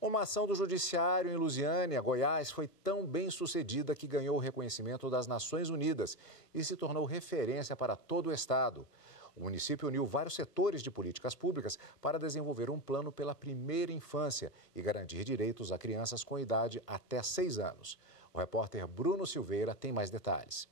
Uma ação do Judiciário em Lusiânia, Goiás, foi tão bem sucedida que ganhou o reconhecimento das Nações Unidas e se tornou referência para todo o estado. O município uniu vários setores de políticas públicas para desenvolver um plano pela primeira infância e garantir direitos a crianças com idade até 6 anos. O repórter Bruno Silveira tem mais detalhes.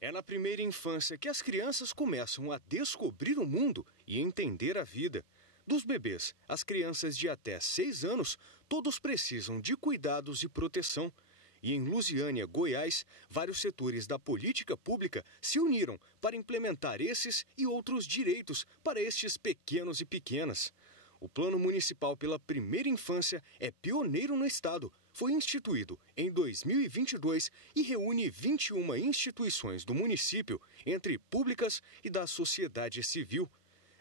É na primeira infância que as crianças começam a descobrir o mundo e entender a vida. Dos bebês às crianças de até 6 anos, todos precisam de cuidados e proteção. E em Lusiânia, Goiás, vários setores da política pública se uniram para implementar esses e outros direitos para estes pequenos e pequenas. O Plano Municipal pela Primeira Infância é pioneiro no estado. Foi instituído em 2022 e reúne 21 instituições do município, entre públicas e da sociedade civil.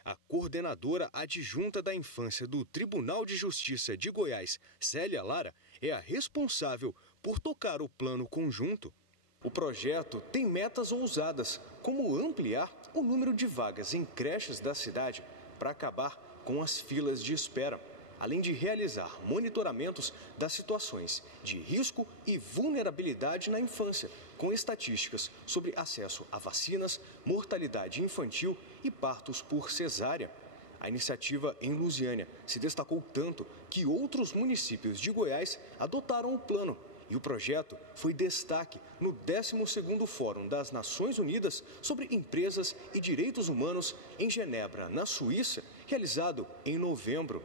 A coordenadora adjunta da infância do Tribunal de Justiça de Goiás, Célia Lara, é a responsável por tocar o plano conjunto. O projeto tem metas ousadas, como ampliar o número de vagas em creches da cidade para acabar com as filas de espera, além de realizar monitoramentos das situações de risco e vulnerabilidade na infância, com estatísticas sobre acesso a vacinas, mortalidade infantil e partos por cesárea. A iniciativa em Lusiânia se destacou tanto que outros municípios de Goiás adotaram o plano. E o projeto foi destaque no 12º Fórum das Nações Unidas sobre Empresas e Direitos Humanos em Genebra, na Suíça, realizado em novembro.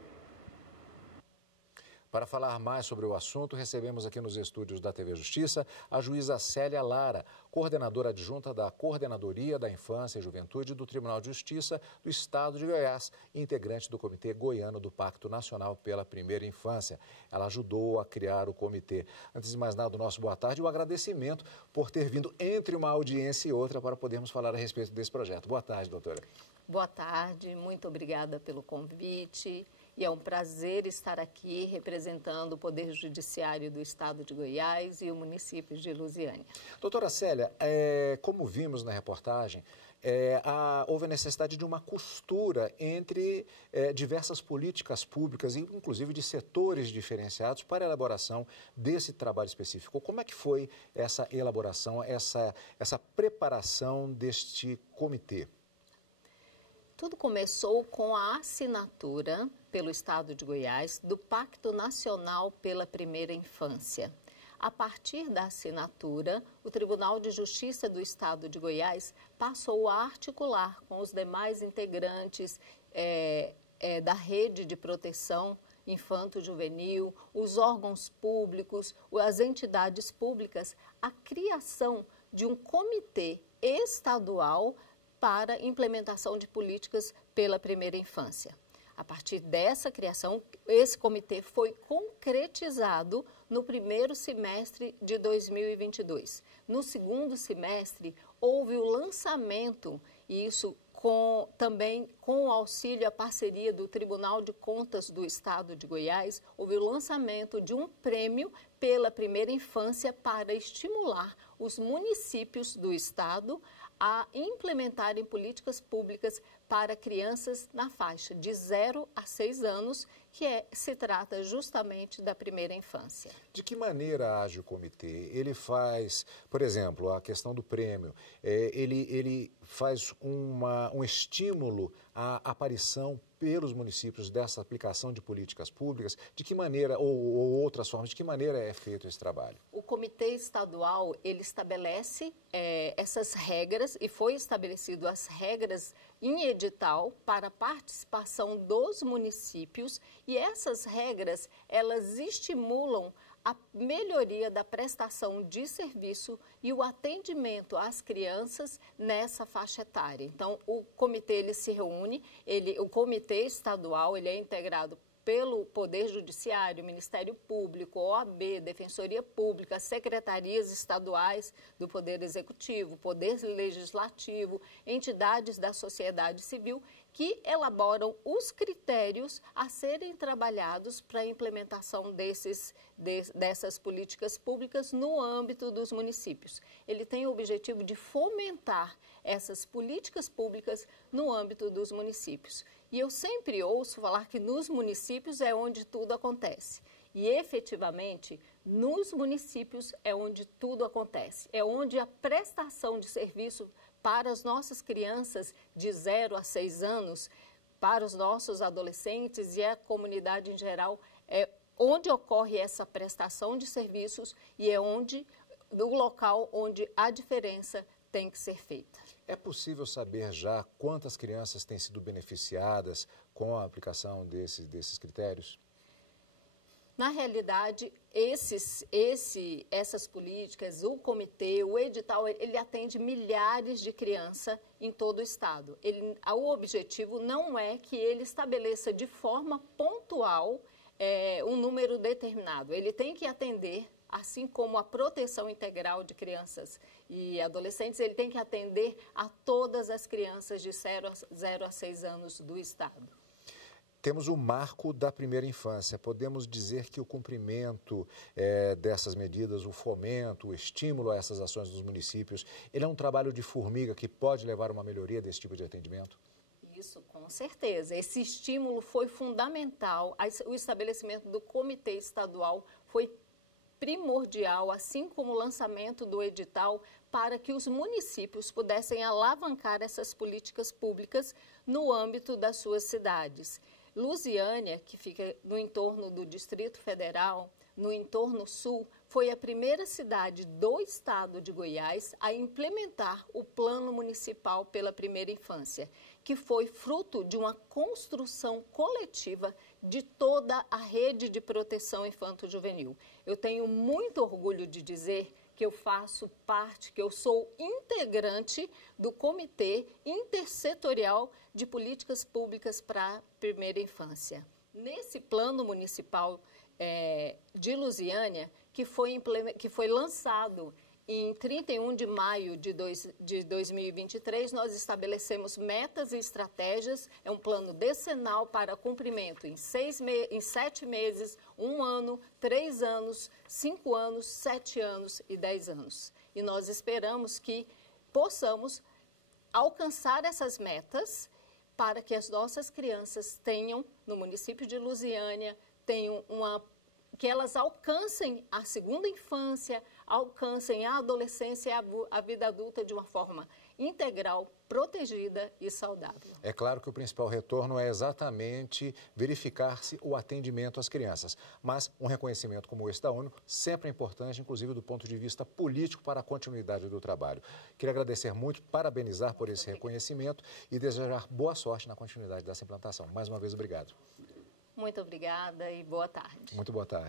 Para falar mais sobre o assunto, recebemos aqui nos estúdios da TV Justiça a juíza Célia Lara, coordenadora adjunta da Coordenadoria da Infância e Juventude do Tribunal de Justiça do Estado de Goiás e integrante do Comitê Goiano do Pacto Nacional pela Primeira Infância. Ela ajudou a criar o comitê. Antes de mais nada, o nosso boa tarde e o agradecimento por ter vindo entre uma audiência e outra para podermos falar a respeito desse projeto. Boa tarde, doutora. Boa tarde, muito obrigada pelo convite. E é um prazer estar aqui representando o Poder Judiciário do Estado de Goiás e o município de Lusiânia. Doutora Célia, como vimos na reportagem, houve a necessidade de uma costura entre diversas políticas públicas, inclusive de setores diferenciados, para a elaboração desse trabalho específico. Como é que foi essa elaboração, essa preparação deste comitê? Tudo começou com a assinatura pelo Estado de Goiás do Pacto Nacional pela Primeira Infância. A partir da assinatura, o Tribunal de Justiça do Estado de Goiás passou a articular com os demais integrantes da rede de proteção infanto-juvenil, os órgãos públicos, as entidades públicas, a criação de um comitê estadual para implementação de políticas pela primeira infância. A partir dessa criação, esse comitê foi concretizado no primeiro semestre de 2022. No segundo semestre, houve o lançamento, e isso também com o auxílio, a parceria do Tribunal de Contas do Estado de Goiás, houve o lançamento de um prêmio pela primeira infância para estimular os municípios do estado a implementarem políticas públicas para crianças na faixa de 0 a 6 anos, que se trata justamente da primeira infância. De que maneira age o comitê? Ele faz, por exemplo, a questão do prêmio, ele faz um estímulo à aparição pelos municípios dessa aplicação de políticas públicas? De que maneira, ou outras formas, de que maneira é feito esse trabalho? O comitê estadual, ele estabelece essas regras, e foi estabelecido as regras em edital para a participação dos municípios, e essas regras, elas estimulam a melhoria da prestação de serviço e o atendimento às crianças nessa faixa etária. Então, o comitê ele se reúne, o comitê estadual ele é integrado pelo Poder Judiciário, Ministério Público, OAB, Defensoria Pública, secretarias estaduais do Poder Executivo, Poder Legislativo, entidades da sociedade civil, que elaboram os critérios a serem trabalhados para a implementação dessas políticas públicas no âmbito dos municípios. Ele tem o objetivo de fomentar essas políticas públicas no âmbito dos municípios. E eu sempre ouço falar que nos municípios é onde tudo acontece. E, efetivamente, nos municípios é onde tudo acontece. É onde a prestação de serviço para as nossas crianças de 0 a 6 anos, para os nossos adolescentes e a comunidade em geral, é onde ocorre essa prestação de serviços e é o local onde a diferença tem que ser feita. É possível saber já quantas crianças têm sido beneficiadas com a aplicação desses critérios? Na realidade, essas políticas, o comitê, o edital, ele atende milhares de crianças em todo o estado. O objetivo não é que ele estabeleça de forma pontual um número determinado. Ele tem que atender, assim como a proteção integral de crianças e adolescentes, ele tem que atender a todas as crianças de 0 a 6 anos do estado. Temos o marco da primeira infância. Podemos dizer que o cumprimento dessas medidas, o fomento, o estímulo a essas ações dos municípios, ele é um trabalho de formiga que pode levar a uma melhoria desse tipo de atendimento? Isso, com certeza. Esse estímulo foi fundamental. O estabelecimento do comitê estadual foi primordial, assim como o lançamento do edital, para que os municípios pudessem alavancar essas políticas públicas no âmbito das suas cidades. Lusiânia, que fica no entorno do Distrito Federal, no entorno sul, foi a primeira cidade do estado de Goiás a implementar o Plano Municipal pela Primeira Infância, que foi fruto de uma construção coletiva de toda a rede de proteção infanto-juvenil. Eu tenho muito orgulho de dizer que eu faço parte, que eu sou integrante do Comitê Intersetorial de Políticas Públicas para a Primeira Infância. Nesse Plano Municipal de Lusiânia, que foi lançado em 31 de maio de 2023, nós estabelecemos metas e estratégias, é um plano decenal para cumprimento em 7 meses, 1 ano, 3 anos, 5 anos, 7 anos e 10 anos. E nós esperamos que possamos alcançar essas metas para que as nossas crianças tenham, no município de Lusiânia, que elas alcancem a segunda infância, alcancem a adolescência e a vida adulta de uma forma integral, protegida e saudável. É claro que o principal retorno é exatamente verificar-se o atendimento às crianças, mas um reconhecimento como esse da ONU sempre é importante, inclusive do ponto de vista político, para a continuidade do trabalho. Queria agradecer muito, parabenizar por esse reconhecimento e desejar boa sorte na continuidade dessa implantação. Mais uma vez, obrigado. Muito obrigada e boa tarde. Muito boa tarde.